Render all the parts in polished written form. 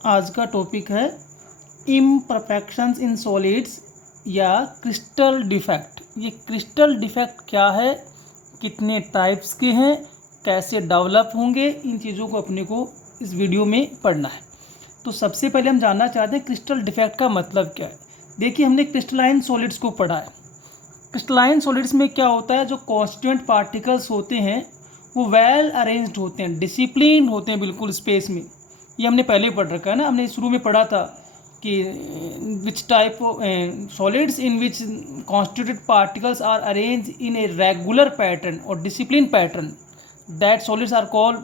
आज का टॉपिक है इम्परफेक्शंस इन सॉलिड्स या क्रिस्टल डिफेक्ट। ये क्रिस्टल डिफेक्ट क्या है, कितने टाइप्स के हैं, कैसे डेवलप होंगे, इन चीज़ों को अपने को इस वीडियो में पढ़ना है। तो सबसे पहले हम जानना चाहते हैं क्रिस्टल डिफेक्ट का मतलब क्या है। देखिए, हमने क्रिस्टलाइन सॉलिड्स को पढ़ा है। क्रिस्टलाइन सॉलिड्स में क्या होता है, जो कॉन्स्टिट्यूएंट पार्टिकल्स होते हैं वो वेल अरेंज्ड होते हैं, डिसिप्लिन होते हैं बिल्कुल स्पेस में। ये हमने पहले ही पढ़ रखा है ना, हमने शुरू में पढ़ा था कि which type of solids in which constituted particles are arrange in a regular pattern और discipline pattern, that solids are called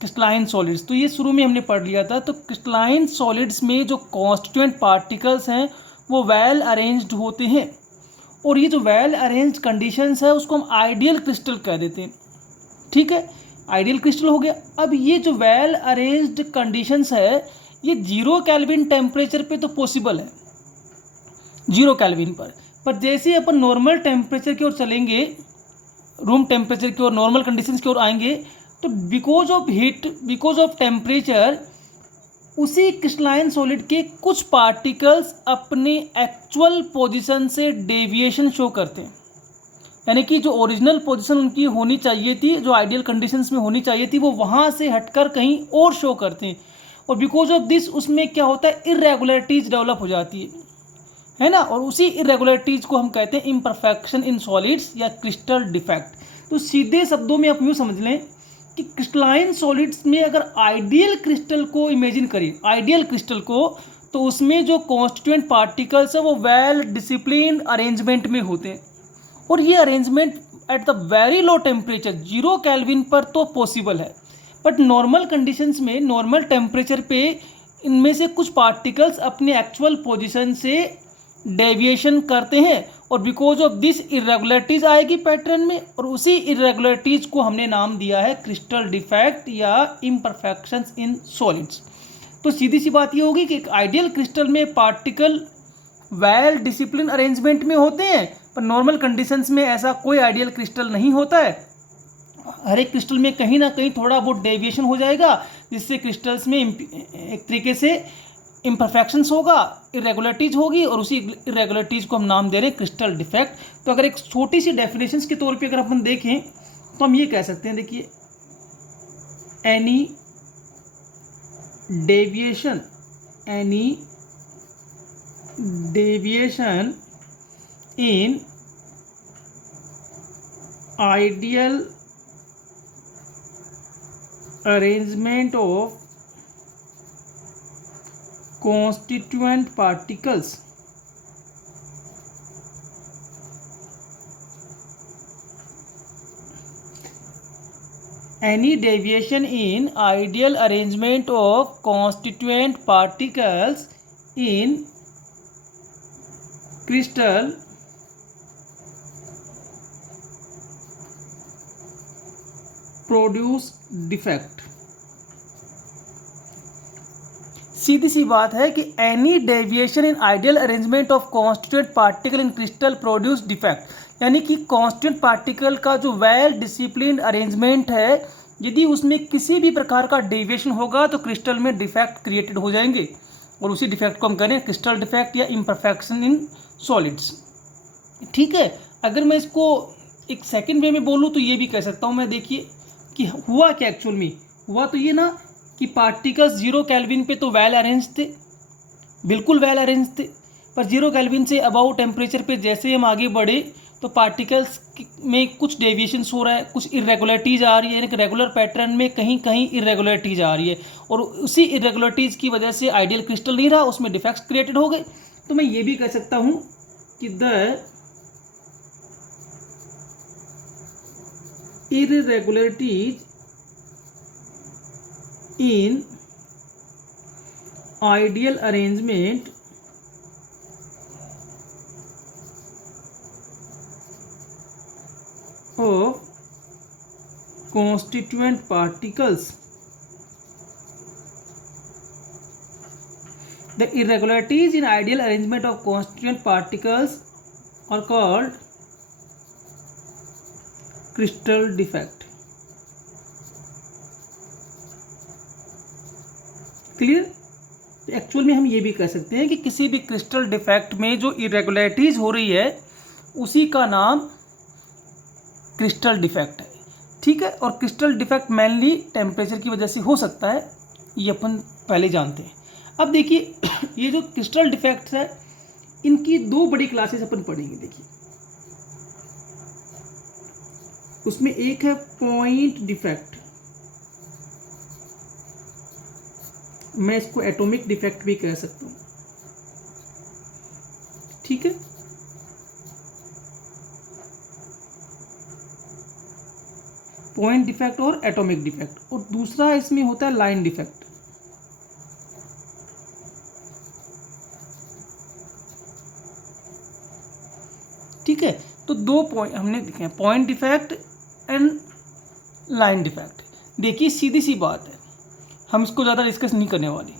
crystalline solids. तो ये शुरू में हमने पढ़ लिया था। तो क्रिस्टलाइन सॉलिड्स में जो कॉन्स्टिट्यूएंट पार्टिकल्स हैं वो वेल अरेंज्ड होते हैं, और ये जो वेल अरेंज्ड कंडीशंस है उसको हम आइडियल क्रिस्टल कह देते हैं। ठीक है, आइडियल क्रिस्टल हो गया। अब ये जो वेल अरेंज्ड कंडीशंस है ये 0 केल्विन टेम्परेचर पे तो पॉसिबल है, 0 केल्विन पर जैसे अपन नॉर्मल टेम्परेचर की ओर चलेंगे, रूम टेम्परेचर की ओर, नॉर्मल कंडीशंस की ओर आएंगे, तो because of heat, because of temperature, उसी क्रिस्टलाइन सॉलिड के कुछ पार्टिकल्स अपने एक्चुअल पोजीशन से डेविएशन शो करते हैं। यानी कि जो ओरिजिनल पोजीशन उनकी होनी चाहिए थी, जो आइडियल कंडीशंस में होनी चाहिए थी, वो वहाँ से हटकर कहीं और शो करते हैं। और बिकॉज ऑफ दिस उसमें क्या होता है, इरेगुलरिटीज डेवलप हो जाती है ना। और उसी इरेगुलरिटीज को हम कहते हैं इम्परफेक्शन इन सॉलिड्स या क्रिस्टल डिफेक्ट। तो सीधे शब्दों में आप यूँ समझ लें कि क्रिस्टलाइन सॉलिड्स में अगर आइडियल क्रिस्टल को इमेजिन करें, आइडियल क्रिस्टल को, तो उसमें जो कॉन्स्टिट्यूएंट पार्टिकल्स है वो वेल डिसिप्लिन अरेंजमेंट में होते हैं। और ये arrangement at the very low temperature 0 kelvin पर तो पॉसिबल है, बट नॉर्मल कंडीशंस में, नॉर्मल टेम्परेचर पे इनमें से कुछ पार्टिकल्स अपने एक्चुअल पोजीशन से डेविएशन करते हैं, और बिकॉज ऑफ दिस इरेगुलरिटीज आएगी पैटर्न में, और उसी इरेगुलरिटीज को हमने नाम दिया है क्रिस्टल डिफेक्ट या इम्परफेक्शंस इन सॉलिड्स। तो सीधी सी बात ये होगी कि एक आइडियल क्रिस्टल में पार्टिकल वेल डिसिप्लिन अरेंजमेंट में होते हैं, पर नॉर्मल कंडीशंस में ऐसा कोई आइडियल क्रिस्टल नहीं होता है। हर एक क्रिस्टल में कहीं ना कहीं थोड़ा बहुत डेविएशन हो जाएगा, जिससे क्रिस्टल्स में एक तरीके से इम्परफेक्शंस होगा, इरेगुलरिटीज होगी, और उसी इरेगुलरिटीज को हम नाम दे रहे हैं क्रिस्टल डिफेक्ट। तो अगर एक छोटी सी डेफिनेशंस के तौर पे अगर अपन देखें तो हम ये कह सकते हैं, देखिए, any deviation, any deviation in ideal arrangement of constituent particles any deviation in ideal arrangement of constituent particles in crystal produce defect. सीधी सी बात है कि any deviation in ideal arrangement of constituent particle in crystal produce defect. यानी कि constituent particle का जो well discipline arrangement है, यदि उसमें किसी भी प्रकार का डेविएशन होगा तो क्रिस्टल में डिफेक्ट क्रिएटेड हो जाएंगे, और उसी डिफेक्ट को हम करें क्रिस्टल डिफेक्ट या इम्परफेक्शन इन सॉलिड्स। ठीक है, अगर मैं इसको एक सेकेंड वे में बोलूँ तो ये भी कह सकता हूँ मैं, देखिए कि हुआ क्या एक्चुअल में। हुआ तो ये ना कि पार्टिकल्स 0 केल्विन पे तो वेल अरेंज थे, बिल्कुल वेल अरेंज थे, पर 0 केल्विन से अबाउ टेम्परेचर पे जैसे हम आगे बढ़े तो पार्टिकल्स में कुछ डेविएशंस हो रहा है, कुछ इरेगुलरिटीज आ रही है, यानी कि रेगुलर पैटर्न में कहीं कहीं इरेगुलरिटीज आ रही है, और उसी इरेगुलरिटीज की वजह से आइडियल क्रिस्टल नहीं रहा, उसमें डिफेक्ट्स क्रिएटेड हो गए। तो मैं ये भी कह सकता हूँ कि the irregularities in ideal arrangement of constituent particles, the irregularities in ideal arrangement of constituent particles are called crystal defect. Clear? तो एक्चुअल में हम ये भी कह सकते हैं कि किसी भी क्रिस्टल डिफेक्ट में जो इरेगुलरिटीज हो रही है उसी का नाम क्रिस्टल डिफेक्ट है। ठीक है, और क्रिस्टल डिफेक्ट मेनली टेम्परेचर की वजह से हो सकता है, ये अपन पहले जानते हैं। अब देखिए ये जो क्रिस्टल डिफेक्ट्स है इनकी दो बड़ी क्लासेस अपन पढ़ेंगे। देखिए उसमें एक है पॉइंट डिफेक्ट, मैं इसको एटॉमिक डिफेक्ट भी कह सकता हूं। ठीक है, पॉइंट डिफेक्ट और एटॉमिक डिफेक्ट। और दूसरा इसमें होता है लाइन डिफेक्ट। ठीक है, तो दो पॉइंट हमने देखे हैं, point defect and line defect. देखिए सीधी सी बात है, हम इसको ज़्यादा डिस्कस नहीं करने वाले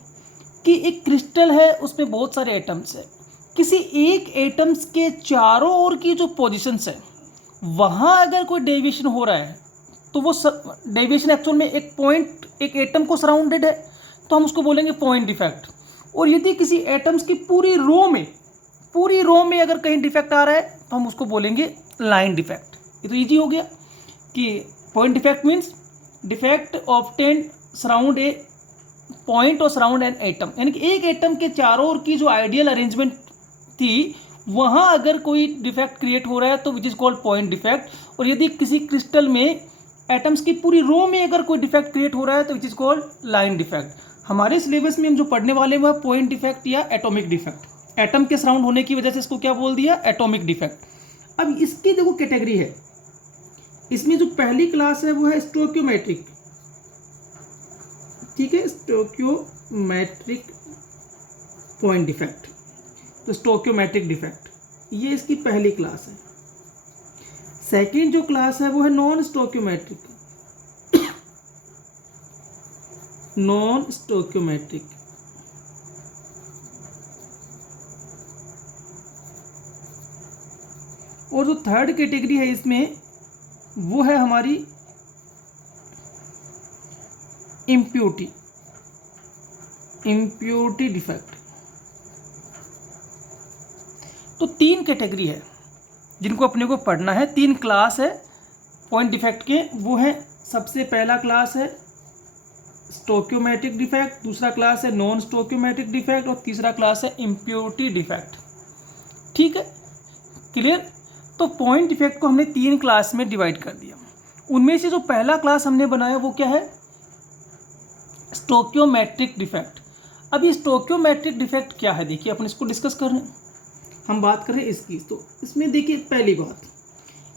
कि एक क्रिस्टल है उसमें बहुत सारे एटम्स है, किसी एक एटम्स के चारों ओर की जो पोजीशंस है वहाँ अगर कोई डेविएशन हो रहा है तो वो डेविएशन एक्चुअल में एक पॉइंट, एक एटम को सराउंडेड है तो हम उसको बोलेंगे पॉइंट डिफेक्ट। और यदि किसी एटम्स की पूरी रो में अगर कहीं डिफेक्ट आ रहा है तो हम उसको बोलेंगे लाइन डिफेक्ट। ये तो इजी हो गया कि point defect means defect obtained surround a point और सराउंड एन एटम, यानी कि एक एटम के चारों ओर की जो आइडियल अरेंजमेंट थी वहाँ अगर कोई डिफेक्ट क्रिएट हो रहा है तो which is called point defect. और यदि किसी क्रिस्टल में एटम्स की पूरी रो में अगर कोई डिफेक्ट क्रिएट हो रहा है तो which is called line defect. हमारे सिलेबस में हम जो पढ़ने वाले हैं वह पॉइंट डिफेक्ट या एटॉमिक डिफेक्ट, एटम के सराउंड होने की वजह से इसको क्या बोल दिया, एटॉमिक डिफेक्ट। अब इसकी देखो कैटेगरी है, इसमें जो पहली क्लास है वो है स्टोक्योमेट्रिक। ठीक है, स्टोक्योमेट्रिक पॉइंट डिफेक्ट, तो स्टोक्योमेट्रिक डिफेक्ट ये इसकी पहली क्लास है। सेकेंड जो क्लास है वो है नॉन स्टोक्योमेट्रिक, नॉन स्टोक्योमेट्रिक। और जो थर्ड कैटेगरी है इसमें वो है हमारी इम्प्योरिटी डिफेक्ट। तो तीन कैटेगरी है जिनको अपने को पढ़ना है, तीन क्लास है पॉइंट डिफेक्ट के। वो है, सबसे पहला क्लास है स्टोक्योमेट्रिक डिफेक्ट, दूसरा क्लास है नॉन स्टोक्योमेट्रिक डिफेक्ट और तीसरा क्लास है इम्प्योरिटी डिफेक्ट। ठीक है, क्लियर। तो पॉइंट डिफेक्ट को हमने तीन क्लास में डिवाइड कर दिया। उनमें से जो पहला क्लास हमने बनाया वो क्या है, स्टोक्योमेट्रिक डिफेक्ट। अब ये स्टोक्योमेट्रिक डिफेक्ट क्या है, देखिए अपन इसको डिस्कस कर रहे हैं, हम बात कर रहे हैं इसकी। तो इसमें देखिए पहली बात,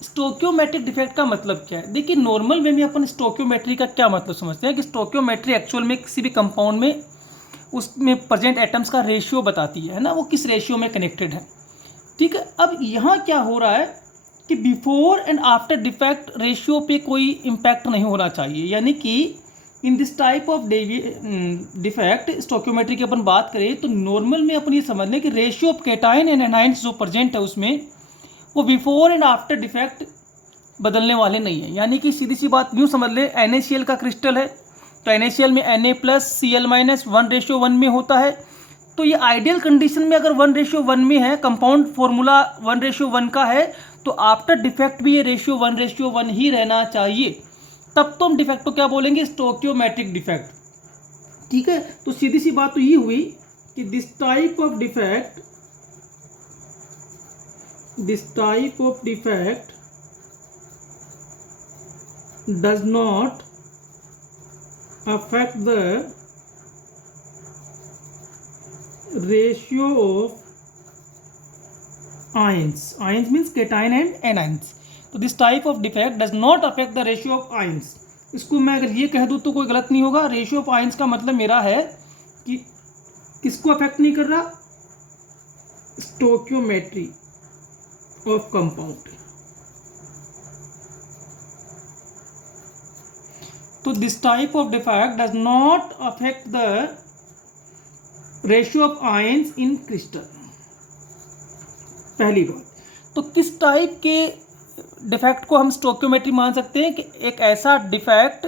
स्टोक्योमेट्रिक डिफेक्ट का मतलब क्या है। देखिए नॉर्मल वे में अपन स्टोक्योमेट्री का क्या मतलब समझते हैं कि स्टोक्योमेट्री एक्चुअल में किसी भी कंपाउंड में उसमें प्रेजेंट एटम्स का रेशियो बताती है ना, वो किस रेशियो में कनेक्टेड है। ठीक है, अब यहाँ क्या हो रहा है कि before and after defect ratio पे कोई इम्पैक्ट नहीं होना चाहिए, यानी कि in this type of defect stoichiometry की अपन बात करें तो नॉर्मल में अपन ये समझ लें कि ratio of cation and anions जो प्रेजेंट है उसमें वो बिफोर एंड आफ्टर डिफेक्ट बदलने वाले नहीं है। यानी कि सीधी सी बात यूँ समझ ले, NaCl का क्रिस्टल है तो NaCl में Na+Cl- 1:1 में होता है। तो ये आइडियल कंडीशन में अगर 1:1 में है, कंपाउंड फॉर्मूला 1:1 का है, तो आफ्टर डिफेक्ट भी ये रेशियो 1:1 ही रहना चाहिए, तब तो हम डिफेक्ट को क्या बोलेंगे, स्टोक्योमेट्रिक डिफेक्ट। ठीक है, तो सीधी सी बात तो ये हुई कि this type of defect does not affect the ratio of ions means cation and anions। तो this type of defect does not affect the ratio of ions. इसको मैं अगर ये कह दूँ तो कोई गलत नहीं होगा। रेशियो ऑफ आयंस का मतलब मेरा है कि किसको अफेक्ट नहीं कर रहा, स्टोक्योमेट्री ऑफ कंपाउंड। तो this type of defect does not affect the ratio of ions in crystal. पहली बात, तो किस टाइप के डिफेक्ट को हम स्टोक्योमेट्री मान सकते हैं कि एक ऐसा डिफेक्ट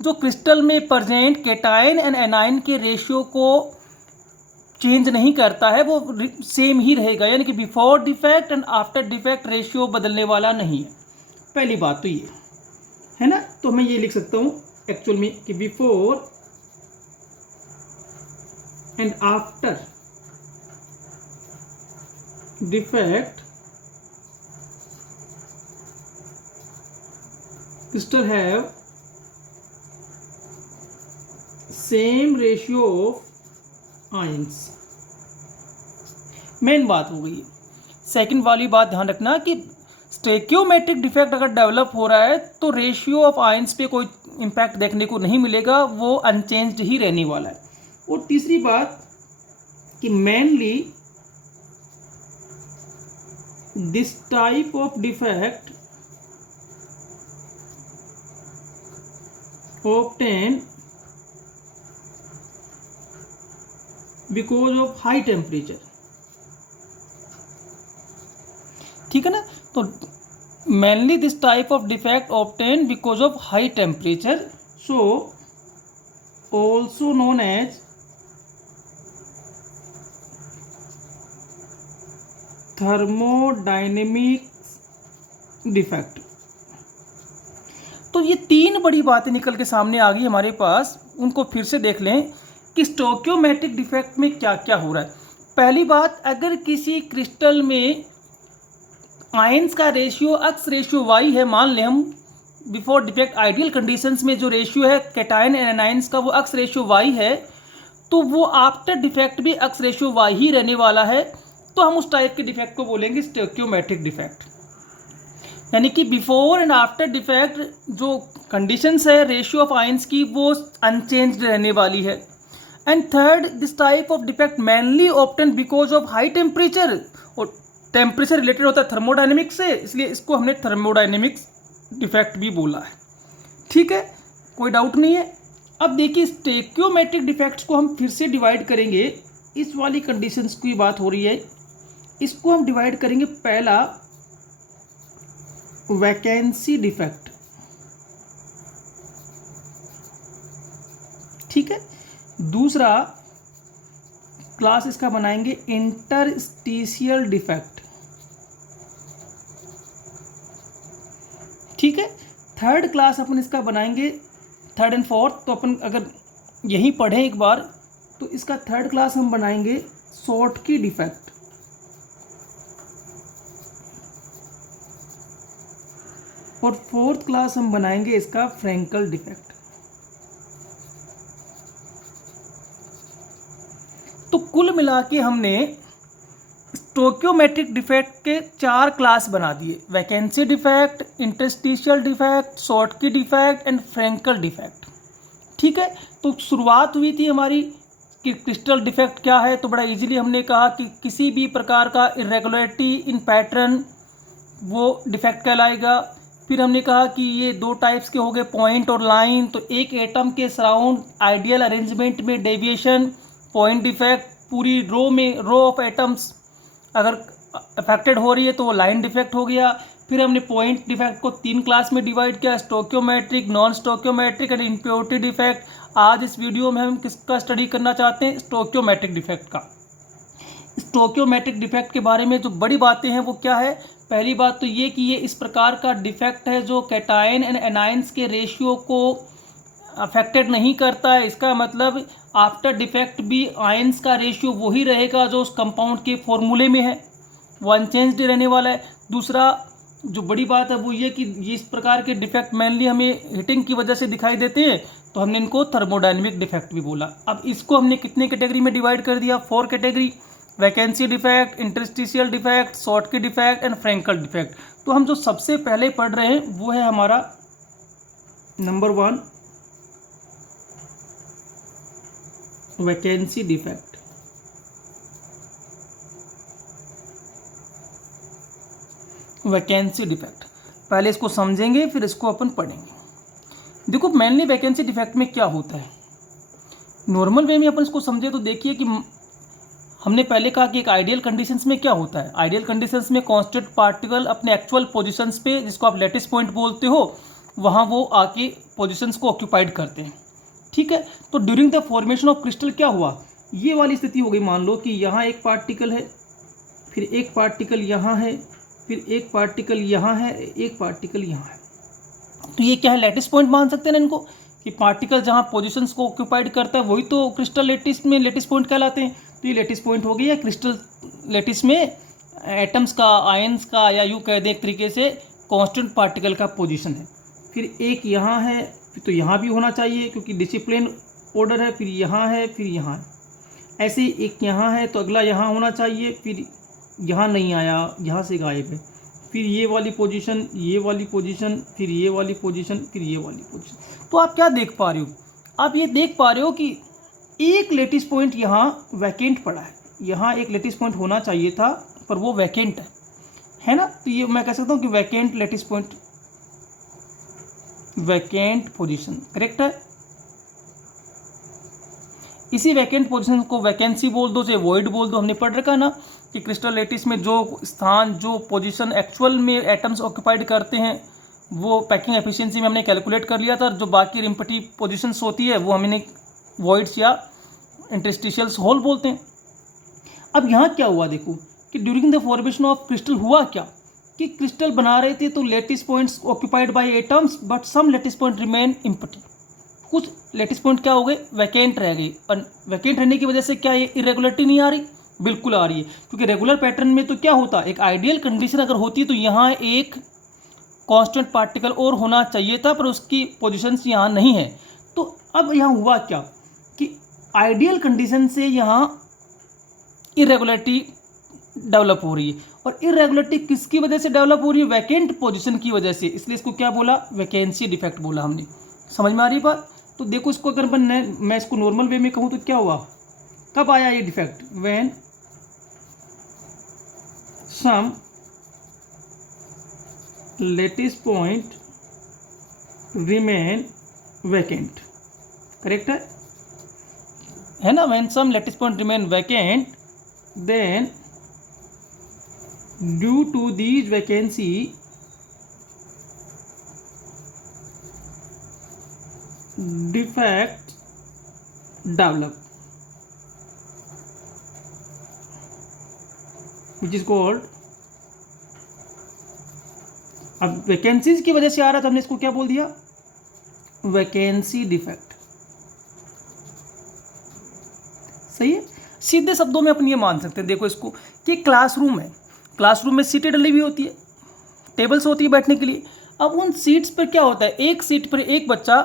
जो क्रिस्टल में प्रेजेंट कैटायन एंड एनायन के रेशियो को चेंज नहीं करता है, वो सेम ही रहेगा, यानी कि before defect and after defect ratio बदलने वाला नहीं है। पहली बात तो ये है ना, तो मैं ये लिख सकता हूँ एक्चुअल में कि before and after defect crystal have same ratio of ions। Main बात हो गई। सेकंड वाली बात ध्यान रखना कि स्टोइकियोमेट्रिक डिफेक्ट अगर डेवलप हो रहा है तो रेशियो ऑफ आयंस पे कोई इम्पैक्ट देखने को नहीं मिलेगा, वो अनचेंज्ड ही रहने वाला है। और तीसरी बात कि mainly this type of defect obtained because of high temperature। ठीक है ना, तो mainly this type of defect obtained because of high temperature, so also known as thermodynamic defect। तो ये तीन बड़ी बातें निकल के सामने आ गई हमारे पास, उनको फिर से देख लें कि स्टोइकियोमेट्रिक डिफेक्ट में क्या क्या हो रहा है। पहली बात, अगर किसी क्रिस्टल में आयंस का रेशियो अक्स रेशियो वाई है, मान लें हम बिफोर डिफेक्ट आइडियल कंडीशंस में जो रेशियो है कैटायन एंड एनायंस का वो अक्स रेशियो वाई है, तो वो आफ्टर डिफेक्ट भी अक्स रेशियो वाई ही रहने वाला है, तो हम उस टाइप के डिफेक्ट को बोलेंगे स्टोइकियोमेट्रिक डिफेक्ट। यानी कि बिफोर एंड आफ्टर डिफेक्ट जो कंडीशंस है रेशियो ऑफ आयंस की वो अनचेंज्ड रहने वाली है। And third, this type of defect mainly obtain because of high temperature, और टेम्परेचर रिलेटेड होता है थर्मोडायनेमिक्स से, इसलिए इसको हमने थर्मोडायनेमिक्स डिफेक्ट भी बोला है। ठीक है, कोई डाउट नहीं है। अब देखिए स्टोइकियोमेट्रिक डिफेक्ट्स को हम फिर से डिवाइड करेंगे। इस वाली कंडीशंस की बात हो रही है, इसको हम डिवाइड करेंगे। पहला वैकेंसी डिफेक्ट, ठीक है। दूसरा क्लास इसका बनाएंगे इंटरस्टिशियल डिफेक्ट, ठीक है। थर्ड क्लास अपन इसका बनाएंगे, थर्ड एंड फोर्थ तो अपन अगर यहीं पढ़ें एक बार तो इसका थर्ड क्लास हम बनाएंगे शॉर्टकी डिफेक्ट, और फोर्थ क्लास हम बनाएंगे इसका फ्रैंकल डिफेक्ट। तो कुल मिला के हमने स्टोइकियोमेट्रिक डिफेक्ट के 4 क्लास बना दिए, vacancy defect, interstitial defect, Schottky defect and Frenkel defect. ठीक है, तो शुरुआत हुई थी हमारी कि क्रिस्टल डिफेक्ट क्या है, तो बड़ा इजीली हमने कहा कि किसी भी प्रकार का इरेगुलरिटी इन पैटर्न वो डिफेक्ट कहलाएगा। फिर हमने कहा कि ये 2 टाइप्स के हो गए, पॉइंट और लाइन। तो एक एटम के सराउंड आइडियल अरेंजमेंट में डेविएशन पॉइंट डिफेक्ट, पूरी रो ऑफ एटम्स अगर अफेक्टेड हो रही है तो वो लाइन डिफेक्ट हो गया। फिर हमने पॉइंट डिफेक्ट को 3 क्लास में डिवाइड किया, stoichiometric, non stoichiometric and impurity defect. आज इस वीडियो में हम किसका स्टडी करना चाहते हैं, स्टोइकियोमेट्रिक डिफेक्ट का। स्टोइकियोमेट्रिक डिफेक्ट के बारे में जो बड़ी बातें हैं वो क्या है, पहली बात तो ये कि ये इस प्रकार का डिफेक्ट है जो कैटायन एंड एनायंस के रेशियो को अफेक्टेड नहीं करता है। इसका मतलब आफ्टर डिफेक्ट भी आयंस का रेशियो वही रहेगा जो उस कंपाउंड के फॉर्मूले में है, वो अनचेंज्ड रहने वाला है। दूसरा जो बड़ी बात है वो ये कि ये इस प्रकार के डिफेक्ट मेनली हमें हीटिंग की वजह से दिखाई देते हैं, तो हमने इनको थर्मोडायनेमिक डिफेक्ट भी बोला। अब इसको हमने कितने कैटेगरी में डिवाइड कर दिया, 4 category, vacancy defect, interstitial defect, Schottky defect and Frenkel defect. तो हम जो सबसे पहले पढ़ रहे हैं वो है हमारा number 1 vacancy defect. Vacancy defect पहले इसको समझेंगे फिर इसको अपन पढ़ेंगे। देखो मेनली वैकेंसी डिफेक्ट में क्या होता है, नॉर्मल वे में अपन इसको समझे तो देखिए कि हमने पहले कहा कि एक आइडियल कंडीशंस में क्या होता है, आइडियल कंडीशंस में कांस्टेंट पार्टिकल अपने एक्चुअल पोजीशंस पे, जिसको आप लैटिस पॉइंट बोलते हो, वहाँ वो आके पोजीशंस को ऑक्यूपाइड करते हैं। ठीक है, तो during the formation of crystal क्या हुआ, ये वाली स्थिति हो गई। मान लो कि यहाँ एक पार्टिकल है, फिर एक पार्टिकल यहाँ है, फिर एक पार्टिकल यहाँ है, एक पार्टिकल यहाँ है। तो ये क्या है, लैटिस पॉइंट मान सकते हैं ना इनको, कि पार्टिकल जहाँ पोजीशंस को ऑक्यूपाइड करता है वही तो क्रिस्टल लैटिस में लैटिस पॉइंट कहलाते हैं। तो ये लैटिस पॉइंट हो गया क्रिस्टल लैटिस में एटम्स का, आयंस का, या यूँ कह दें एक तरीके से कांस्टेंट पार्टिकल का पोजीशन है। फिर एक यहाँ है, तो यहाँ भी होना चाहिए क्योंकि डिसिप्लिन ऑर्डर है, फिर यहाँ है, फिर यहाँ है। ऐसे ही एक यहाँ है तो अगला यहाँ होना चाहिए, फिर यहाँ नहीं आया, यहाँ से गायब है, फिर ये वाली पोजीशन, ये वाली पोजीशन, फिर ये वाली पोजीशन, फिर ये वाली पोजीशन। तो आप क्या देख पा रहे हो, आप ये देख पा रहे हो कि एक लेटिस पॉइंट यहाँ वैकेंट पड़ा है। यहाँ एक लेटिस पॉइंट होना चाहिए था पर वो वैकेंट है ना। तो ये मैं कह सकता हूँ कि vacant lattice point, vacant position correct है। इसी वैकेंट पोजीशन को वैकेंसी बोल दो, चाहे वॉइड बोल दो। हमने पढ़ रखा ना कि क्रिस्टल लैटिस में जो स्थान, जो पोजीशन एक्चुअल में एटम्स ऑक्यूपाइड करते हैं वो पैकिंग एफिशिएंसी में हमने कैलकुलेट कर लिया था। जो बाकी रिम्पटी पोजीशंस होती है वो हमने वॉइड्स या इंटरस्टिशियल्स होल बोलते हैं। अब यहाँ क्या हुआ देखो कि during the formation of crystal हुआ क्या कि क्रिस्टल बना रहे थे तो lattice points occupied by atoms but some lattice point remain empty. कुछ लेटिस पॉइंट क्या हो गए, वैकेंट रह गई। और वैकेंट रहने की वजह से क्या ये इरेगुलरिटी नहीं आ रही, बिल्कुल आ रही है। क्योंकि रेगुलर पैटर्न में तो क्या होता, एक आइडियल कंडीशन अगर होती तो यहाँ एक कांस्टेंट पार्टिकल और होना चाहिए था पर उसकी पोजीशंस यहाँ नहीं है। तो अब यहाँ हुआ क्या कि आइडियल कंडीशन से यहाँ इरेगुलरिटी डेवलप हो रही है। और इरेगुलरिटी किसकी वजह से डेवलप हो रही है, वैकेंट पोजीशन की वजह से। इसलिए इसको क्या बोला, वैकेंसी डिफेक्ट बोला हमने। समझ में आ रही बात। तो देखो इसको अगर मैं इसको नॉर्मल वे में कहूँ तो क्या हुआ, कब आया ये defect, when some lattice point remain vacant, correct है ना। When some lattice point remain vacant then due to these vacancy defect develop which is called. अब वैकेंसीज की वजह से आ रहा था, हमने इसको क्या बोल दिया, वैकेंसी डिफेक्ट। सही है। सीधे शब्दों में अपन ये मान सकते हैं, देखो इसको कि क्लासरूम है, क्लासरूम में सीटें डली हुई होती है, टेबल्स होती है बैठने के लिए। अब उन सीट्स पर क्या होता है, एक सीट पर एक बच्चा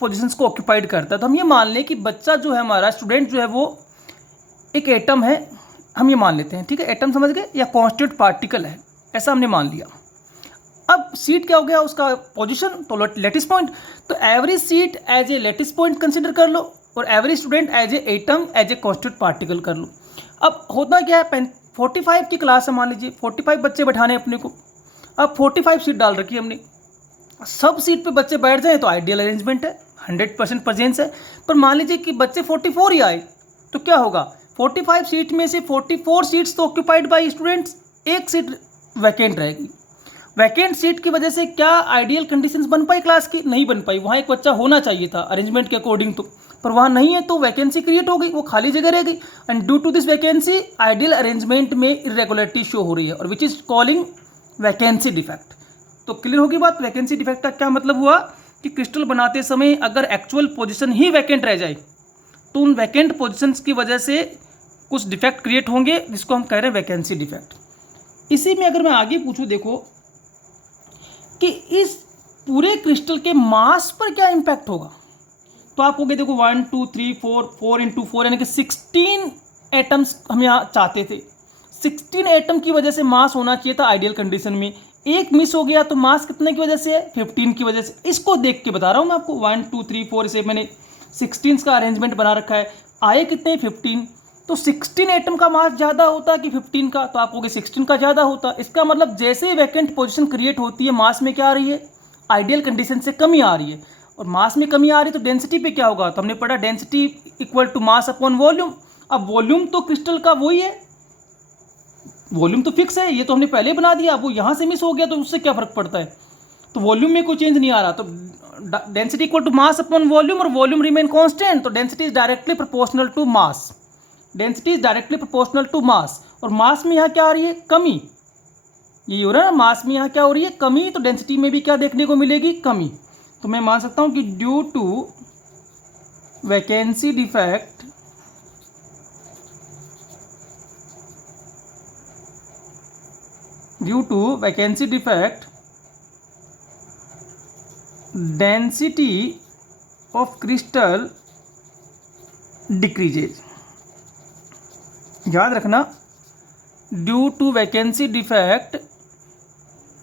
पोजीशंस को ऑक्यूपाइड करता है। तो हम ये मान लें कि बच्चा जो है हमारा स्टूडेंट जो है वो एक एटम है, हम ये मान लेते हैं, ठीक है, एटम समझ गए, या कांस्टेंट पार्टिकल है, ऐसा हमने मान लिया। अब सीट क्या हो गया उसका पोजीशन, तो लेटिस पॉइंट। तो every seat as a lattice point consider कर लो और every student as a atom, as a constant particle कर लो। अब होता क्या है, 45 की क्लास है, मान लीजिए 45 बच्चे बैठाने अपने को। अब 45 सीट डाल रखी है हमने, सब सीट पे बच्चे बैठ जाएं तो आइडियल अरेंजमेंट है, 100% प्रेजेंस है। पर मान लीजिए कि बच्चे 44 ही आए तो क्या होगा, 45 सीट में से 44 सीट्स तो ऑक्यूपाइड बाय स्टूडेंट्स, एक सीट वैकेंट रहेगी। वैकेंट सीट की वजह से क्या आइडियल कंडीशंस बन पाई क्लास की, नहीं बन पाई। वहाँ एक बच्चा होना चाहिए था अरेंजमेंट के अकॉर्डिंग, तो पर वहाँ नहीं है तो वैकेंसी क्रिएट हो गई, वो खाली जगह रह गई। And due to this vacancy ideal arrangement में इरेगुलरिटी शो हो रही है और which is calling vacancy defect. तो क्लियर होगी बात। वैकेंसी डिफेक्ट का क्या मतलब हुआ कि क्रिस्टल बनाते समय अगर एक्चुअल पोजीशन ही वैकेंट रह जाए तो उन वैकेंट पोजीशंस की वजह से कुछ डिफेक्ट क्रिएट होंगे, जिसको हम कह रहे हैं वैकेंसी डिफेक्ट। इसी में अगर मैं आगे पूछूं, देखो कि इस पूरे क्रिस्टल के मास पर क्या इंपैक्ट होगा, तो आप कहोगे देखो 1 2 3 4 4 इंटू 4 यानी कि 16 एटम्स हम यहाँ चाहते थे। 16 एटम की वजह से मास होना चाहिए था आइडियल कंडीशन में, एक मिस हो गया तो मास कितने की वजह से है, 15 की वजह से। इसको देख के बता रहा हूँ मैं आपको, 1 2 3 4 से मैंने 16 का अरेंजमेंट बना रखा है, आए कितने 15। तो 16 एटम का मास ज़्यादा होता कि 15 का, तो आप कहोगे 16 का ज़्यादा होता। इसका मतलब जैसे ही वैकेंट पोजीशन क्रिएट होती है मास में क्या आ रही है, आइडियल कंडीशन से कमी आ रही है। और मास में कमी आ रही है तो डेंसिटी पे क्या होगा, तो हमने पढ़ा density equal to mass upon volume. अब वॉल्यूम तो क्रिस्टल का वही है, वॉल्यूम तो फिक्स है, ये तो हमने पहले बना दिया। वो यहाँ से मिस हो गया तो उससे क्या फर्क पड़ता है, तो वॉल्यूम में कोई चेंज नहीं आ रहा। तो density equal to mass upon volume और वॉल्यूम रिमेन कांस्टेंट, तो density is directly proportional to mass. Density is directly proportional to mass, और मास में यहाँ क्या आ रही है, कमी। ये हो रहा है ना, मास में यहाँ क्या हो रही है, कमी, तो डेंसिटी में भी क्या देखने को मिलेगी, कमी। तो मैं मान सकता हूँ कि due to vacancy defect density of crystal decreases. याद रखना, due to vacancy defect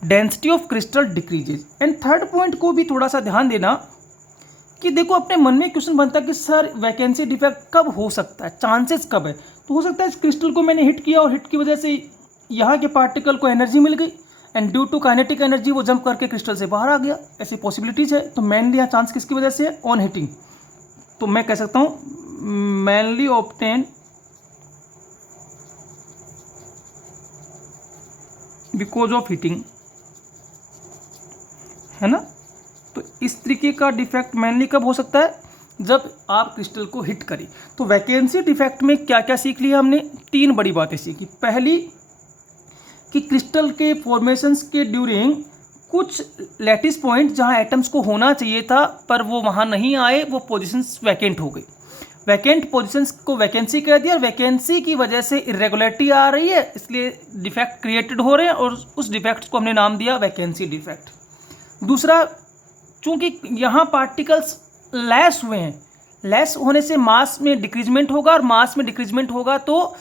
density of crystal decreases. And third point को भी थोड़ा सा ध्यान देना कि देखो अपने मन में क्वेश्चन बनता है कि सर वैकेंसी डिफेक्ट कब हो सकता है, चांसेस कब है। तो हो सकता है इस क्रिस्टल को मैंने हिट किया और हिट की वजह से यहाँ के पार्टिकल को एनर्जी मिल गई, and due to kinetic energy वो जंप करके क्रिस्टल से बाहर आ गया, ऐसी पॉसिबिलिटीज़ है। तो मेनली यहाँ चांस किसकी वजह से है, ऑन हिटिंग। तो मैं कह सकता हूँ mainly obtain because of heating, है ना। तो इस तरीके का डिफेक्ट मेनली कब हो सकता है, जब आप क्रिस्टल को हिट करें। तो वैकेंसी डिफेक्ट में क्या क्या सीख लिया हमने, 3 बड़ी बातें सीखी। पहली कि क्रिस्टल के फॉर्मेशंस के ड्यूरिंग कुछ लैटिस पॉइंट जहां एटम्स को होना चाहिए था पर वो वहां नहीं आए, वो पोजीशंस वैकेंट हो गई। वैकेंट पोजीशंस को वैकेंसी कह दिया, और वैकेंसी की वजह से इरेगुलरिटी आ रही है, इसलिए डिफेक्ट क्रिएटेड हो रहे हैं, और उस डिफेक्ट को हमने नाम दिया वैकेंसी डिफेक्ट। दूसरा, चूंकि यहाँ पार्टिकल्स लेस हुए हैं, लेस होने से मास में डिक्रीजमेंट होगा, और मास में डिक्रीजमेंट होगा तो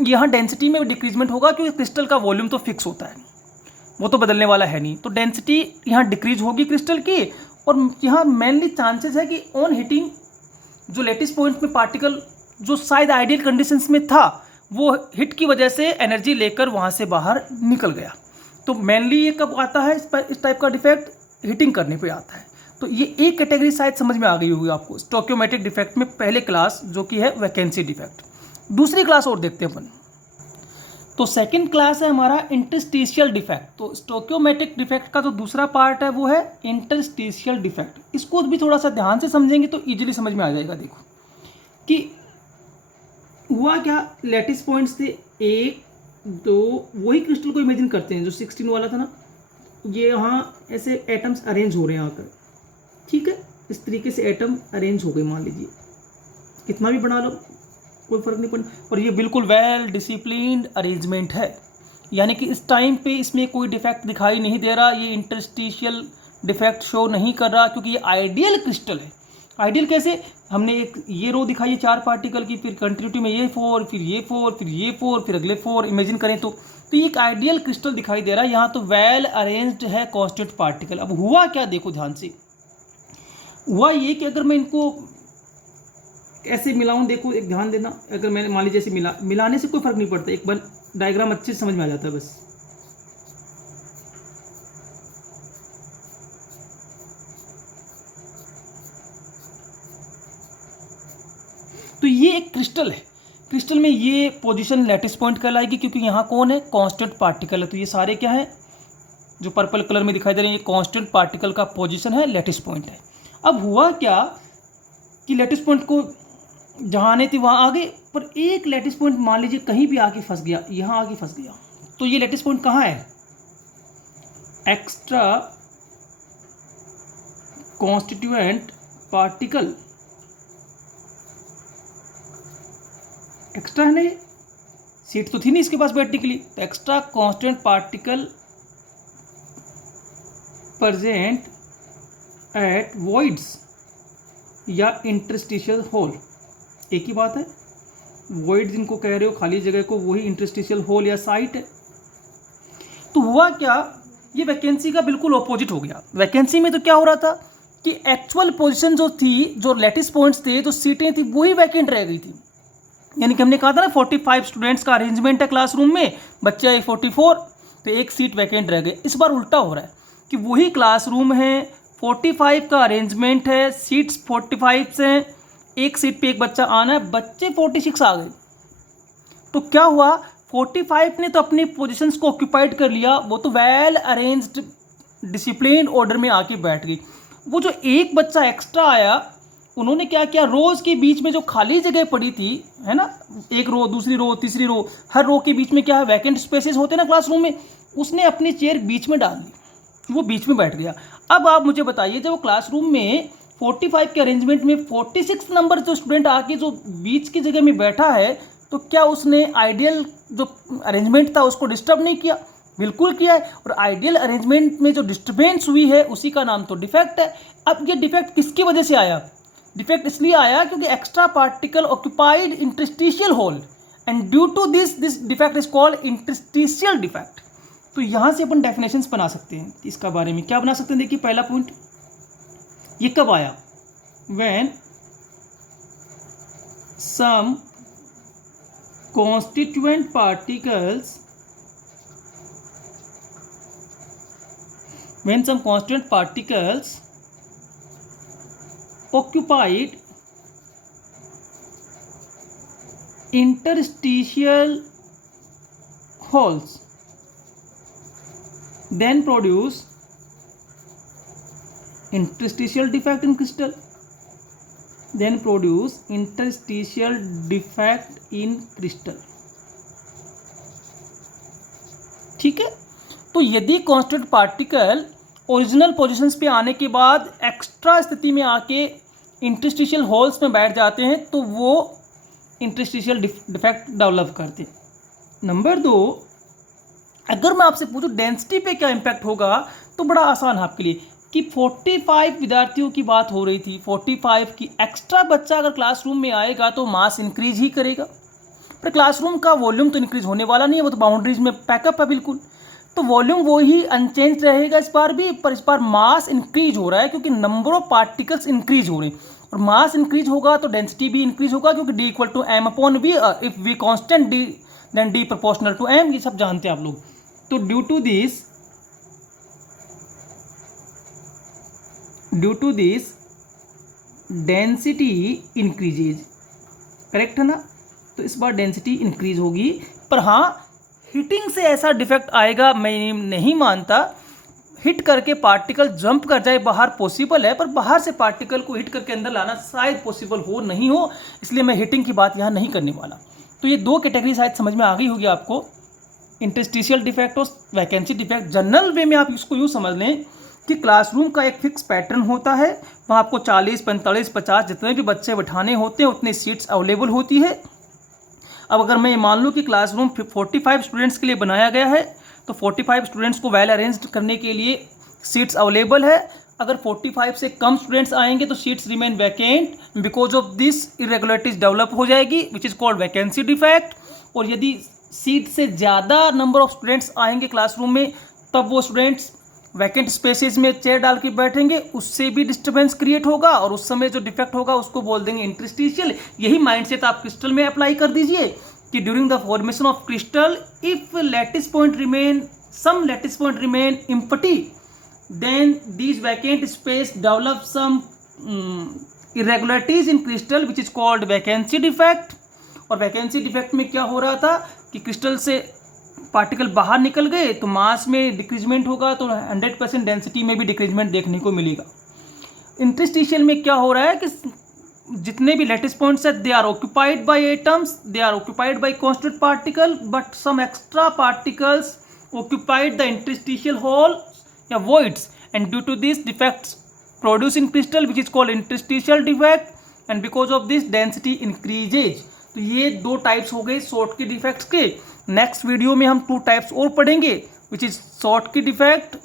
यहाँ डेंसिटी में डिक्रीजमेंट होगा, क्योंकि क्रिस्टल का वॉल्यूम तो फिक्स होता है, वो तो बदलने वाला है नहीं। तो डेंसिटी यहाँ डिक्रीज होगी क्रिस्टल की, और यहाँ मेनली चांसेस है कि ऑन हीटिंग जो लेटिस पॉइंट में पार्टिकल जो शायद आइडियल कंडीशंस में था, वो हिट की वजह से एनर्जी लेकर वहाँ से बाहर निकल गया। तो मेनली ये कब आता है, इस टाइप का डिफेक्ट हीटिंग करने पे आता है। तो ये एक कैटेगरी शायद समझ में आ गई होगी आपको स्टोक्योमेट्रिक डिफेक्ट में, पहले क्लास जो कि है वैकेंसी डिफेक्ट। दूसरी क्लास और देखते हैं अपन। तो सेकंड क्लास है हमारा इंटरस्टिशियल डिफेक्ट। तो स्टोक्योमेट्रिक डिफेक्ट का जो दूसरा पार्ट है वो है इंटरस्टिशियल डिफेक्ट। इसको भी थोड़ा सा ध्यान से समझेंगे तो इजीली समझ में आ जाएगा। देखो कि हुआ क्या, लैटिस पॉइंट्स थे 1 2, वही क्रिस्टल को इमेजिन करते हैं जो 16 वाला था ना, ये यहाँ ऐसे एटम्स अरेंज हो रहे हैं आकर, ठीक है, इस तरीके से एटम अरेंज हो गए, मान लीजिए कितना भी बना लो कोई फर्क नहीं पड़ता, और ये बिल्कुल वेल डिसिप्लिन्ड अरेंजमेंट है, यानी कि इस टाइम पे इसमें कोई डिफेक्ट दिखाई नहीं दे रहा, ये इंटरस्टिशियल डिफेक्ट शो नहीं कर रहा, क्योंकि ये आइडियल क्रिस्टल है। आइडियल कैसे, हमने एक ये रो दिखाई है 4 पार्टिकल की, फिर कंटिन्यूटी में ये 4, फिर ये 4, फिर ये 4, फिर अगले 4 इमेजिन करें तो ये एक आइडियल क्रिस्टल दिखाई दे रहा है। यहाँ तो वेल अरेंज्ड है कांस्टेंट पार्टिकल। अब हुआ क्या, देखो ध्यान से, हुआ ये कि अगर मैं इनको ऐसे मिलाऊं, देखो एक ध्यान देना, अगर मैंने मान लीजिए ऐसे मिलाने से कोई फर्क नहीं पड़ता, एक बार डायग्राम अच्छे से समझ में आ जाता है बस। तो ये एक क्रिस्टल है, क्रिस्टल में ये पोजीशन लैटिस पॉइंट कहलाएगी, क्योंकि यहाँ कौन है, कांस्टेंट पार्टिकल है। तो ये सारे क्या है, जो पर्पल कलर में दिखाई दे रहे हैं, ये कांस्टेंट पार्टिकल का पोजीशन है, लैटिस पॉइंट है। अब हुआ क्या कि लैटिस पॉइंट को जहाँ आने थी वहाँ आ गए, पर एक लैटिस पॉइंट मान लीजिए कहीं भी आके फंस गया, यहाँ आके फंस गया, तो ये लैटिस पॉइंट कहाँ है, एक्स्ट्रा कॉन्स्टिट्यूएंट पार्टिकल, एक्स्ट्रा है ना, सीट तो थी नहीं इसके पास बैठने के लिए, तो extra constant particle present at voids या इंटरस्टिशियल होल, एक ही बात है, वॉइड जिनको कह रहे हो खाली जगह को, वही इंटरस्टिशियल होल या साइट है। तो हुआ क्या, ये वैकेंसी का बिल्कुल ऑपोजिट हो गया। वैकेंसी में तो क्या हो रहा था कि एक्चुअल पोजीशन जो थी, जो लैटिस पॉइंट्स थे, जो सीटें थी, वही वैकेंट रह गई थी। यानी कि हमने कहा था ना 45 स्टूडेंट्स का अरेंजमेंट है क्लासरूम में, बच्चे आए 44, तो एक सीट वैकेंट रह गई। इस बार उल्टा हो रहा है कि वही क्लासरूम है, 45 का अरेंजमेंट है, सीट्स 45 हैं, एक सीट पे एक बच्चा आना है, बच्चे 46 आ गए। तो क्या हुआ, 45 ने तो अपनी पोजीशंस को ऑक्यूपाइड कर लिया, वो तो वेल अरेंज्ड डिसिप्लिन ऑर्डर में आके बैठ गई। वो जो एक बच्चा एक्स्ट्रा आया, उन्होंने क्या किया, रोज के बीच में जो खाली जगह पड़ी थी, है ना, एक रो, दूसरी रो, तीसरी रो, हर रो के बीच में क्या है, वैकेंट स्पेसेस होते हैं ना क्लासरूम में, उसने अपनी चेयर बीच में डाल दी, वो बीच में बैठ गया। अब आप मुझे बताइए, जब वो क्लासरूम में 45 के अरेंजमेंट में 46 नंबर जो स्टूडेंट आके जो बीच की जगह में बैठा है, तो क्या उसने आइडियल जो अरेंजमेंट था उसको डिस्टर्ब नहीं किया? बिल्कुल किया है। और आइडियल अरेंजमेंट में जो डिस्टर्बेंस हुई है उसी का नाम तो डिफेक्ट है। अब ये डिफेक्ट किसकी वजह से आया? डिफेक्ट इसलिए आया क्योंकि extra particle occupied interstitial hole, and due to this defect is called interstitial defect. तो यहां से अपन डेफिनेशंस बना सकते हैं इसका बारे में। क्या बना सकते हैं? देखिए पहला पॉइंट, ये कब आया? When some constituent particles, when some constituent particles occupied interstitial holes then produce interstitial defect in crystal, then produce interstitial defect in crystal। ठीक है, तो यदि कांस्टेंट पार्टिकल ओरिजिनल पोजीशंस पे आने के बाद एक्स्ट्रा स्थिति में आके इंटरस्टिशियल होल्स में बैठ जाते हैं तो वो इंटरस्टिशियल डिफेक्ट डेवलप करते हैं। नंबर 2, अगर मैं आपसे पूछूं डेंसिटी पे क्या इंपैक्ट होगा, तो बड़ा आसान है आपके लिए कि 45 विद्यार्थियों की बात हो रही थी, 45 की एक्स्ट्रा बच्चा अगर क्लासरूम में आएगा तो मास इंक्रीज ही करेगा, पर क्लासरूम का वॉल्यूम तो इंक्रीज होने वाला नहीं है, वो तो बाउंड्रीज में पैकअप है बिल्कुल। तो वॉल्यूम वो ही अनचेंज रहेगा इस बार भी, पर इस बार मास इंक्रीज हो रहा है क्योंकि नंबर ऑफ पार्टिकल्स इंक्रीज हो रहे हैं, और मास इंक्रीज होगा तो डेंसिटी भी इंक्रीज होगा, क्योंकि D equal to M upon V, if V constant D then D proportional to M, ये सब जानते हैं आप लोग। तो due to this density increases, correct है ना? तो इस बार डेंसिटी इंक्रीज होगी, पर हाँ हिटिंग से ऐसा डिफेक्ट आएगा मैं नहीं मानता। हिट करके पार्टिकल जंप कर जाए बाहर पॉसिबल है, पर बाहर से पार्टिकल को हिट करके अंदर लाना शायद पॉसिबल हो नहीं हो, इसलिए मैं हिटिंग की बात यहाँ नहीं करने वाला। तो ये दो कैटेगरी शायद समझ में आ गई होगी आपको, इंटरस्टिशियल डिफेक्ट और वैकेंसी डिफेक्ट। जनरल वे में आप इसको यूँ समझ लें कि क्लासरूम का एक फिक्स पैटर्न होता है, वहाँ आपको 40, 45, 50 जितने भी बच्चे बिठाने होते हैं उतनी सीट्स अवेलेबल होती है। अब अगर मैं मान लूँ कि क्लासरूम 45 स्टूडेंट्स के लिए बनाया गया है, तो 45 स्टूडेंट्स को वेल अरेंज करने के लिए सीट्स अवेलेबल है। अगर 45 से कम स्टूडेंट्स आएंगे तो seats remain vacant, because of this irregularities develop हो जाएगी which is called vacancy defect. और यदि सीट से ज़्यादा नंबर ऑफ स्टूडेंट्स आएंगे क्लासरूम में, तब वो स्टूडेंट्स वैकेंट स्पेसेस में चेयर डाल के बैठेंगे, उससे भी डिस्टर्बेंस क्रिएट होगा, और उस समय जो डिफेक्ट होगा उसको बोल देंगे इंटरस्टिशियल। यही माइंडसेट आप क्रिस्टल में अप्लाई कर दीजिए कि during the formation of crystal if lattice point remain empty, then these vacant space develop some irregularities in crystal which is called vacancy defect। और वैकेंसी डिफेक्ट में क्या हो रहा था कि क्रिस्टल से पार्टिकल बाहर निकल गए तो मास में डिक्रीजमेंट होगा, तो 100% डेंसिटी में भी डिक्रीजमेंट देखने को मिलेगा। इंटरस्टिशियल में क्या हो रहा है कि जितने भी लैटिस पॉइंट्स है they are occupied by atoms, they are occupied by constant particle, but some extra particles occupied the interstitial hole या voids, and due to this defects produce in crystal which is called interstitial defect, and because of this density increases. तो ये दो types हो गए short की defects के। Next video में हम 2 टाइप्स और पढ़ेंगे विच इज शॉर्ट की डिफेक्ट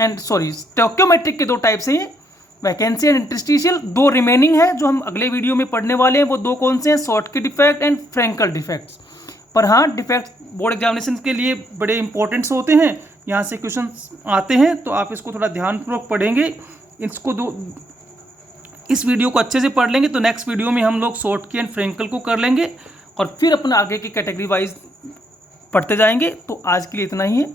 एंड स्टोइकियोमेट्रिक के 2 टाइप्स हैं, वैकेंसी एंड इंटरस्टिशियल। 2 रिमेनिंग है जो हम अगले वीडियो में पढ़ने वाले हैं। वो 2 कौन से हैं? शॉर्ट की डिफेक्ट एंड फ्रैंकल डिफेक्ट्स। पर हाँ, डिफेक्ट बोर्ड एग्जामिनेशन के लिए बड़े इंपॉर्टेंट्स होते हैं, यहाँ से क्वेश्चन आते हैं, तो आप इसको थोड़ा ध्यानपूर्वक पढ़ेंगे। इस वीडियो को अच्छे से पढ़ लेंगे तो नेक्स्ट वीडियो में हम लोग शॉर्ट की एंड फ्रैंकल को कर लेंगे और फिर अपना आगे की कैटेगरी वाइज पढ़ते जाएंगे। तो आज के लिए इतना ही है।